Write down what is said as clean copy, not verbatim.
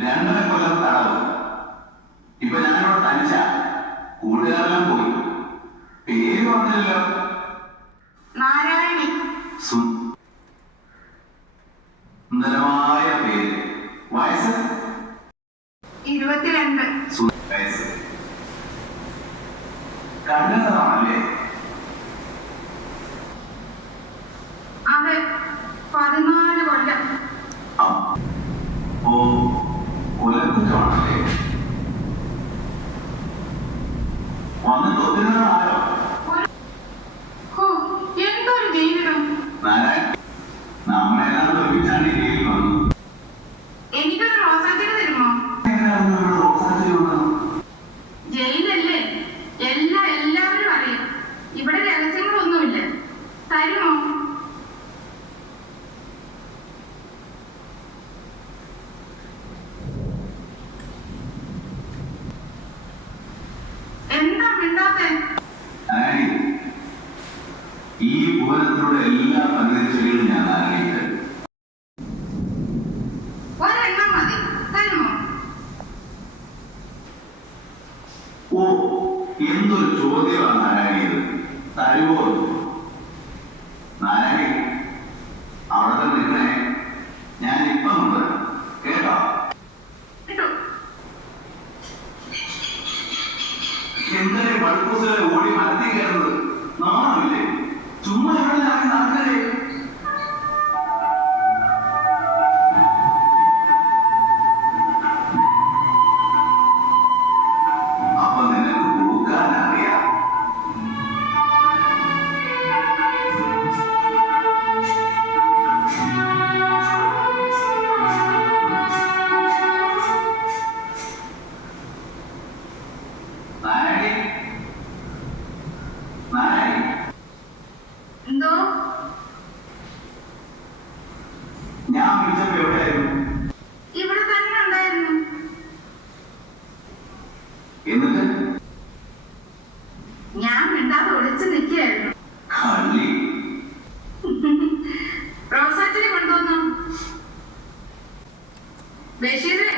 2.5 കൊല്ലം തടവ്. ഇപ്പൊ ഞാനിവിടെ തനിച്ച, കൂട്ടുകാരെല്ലാം പോയി. പേര് പറഞ്ഞല്ലോ. നാരായണി. സുന്ദരമായ പേര്. വയസ്സ് 22. വയസ്സ് കണ്ണതാണല്ലേ? അതെ, 14 കൊല്ലം. ഓ, കൊലക്കുറ്റമാണല്ലേ? വന്നിട്ട് ഒത്തിരി നാളായോ? എന്തൊരു ജീവിതം. നാരായണ, നമ്മളെല്ലാം ഒരുമിച്ചാണ് ഈ ജയിലിൽ വന്നത്. എനിക്കൊരു റോസാച്ചെടി തരുമോ? ജയിലല്ലേ, എല്ലാവരും അറിയും. ഇവിടെ രഹസ്യങ്ങളൊന്നുമില്ല. തരുമോ? എന്താ മിണ്ടാത്തെ? ഈ ഭുവനത്തിലൂടെ എല്ലാ പരിചയങ്ങളും ഞാൻ ആഗ്രഹിക്കുന്നു. ഒരെണ്ണം മതി. തരുമോ? ഓ, എന്തൊരു ചോദ്യമാണ് നാരായണീത്. തരുമോ? നാരായണി, അവിടെ തന്നെ നിൽക്കണേ. ഞാൻ ഇപ്പം ഉണ്ട് കേട്ടോ. എന്തൊരു പൾക്കൂസിലെ ഓടി മരത്തി കയറുന്നത് നാണമില്ലേ? ചുമ്മാ ഇവിടെ നടക്കണേ. അപ്പൊ നിനക്ക് പൂക്കാൻ അറിയാം. നാരായണി, നാരായണി. എന്തോ? ഞാൻ വിളിച്ചപ്പോ എവിടെയായിരുന്നു? ഇവിടെ തന്നെ ഉണ്ടായിരുന്നു. എന്നിട്ട് ഞാൻ മിണ്ടാതെ ഒളിച്ചു നിൽക്കുകയായിരുന്നു. കള്ളി. റോസാച്ചെടി കൊണ്ടുവന്നു. ബഷീറേ,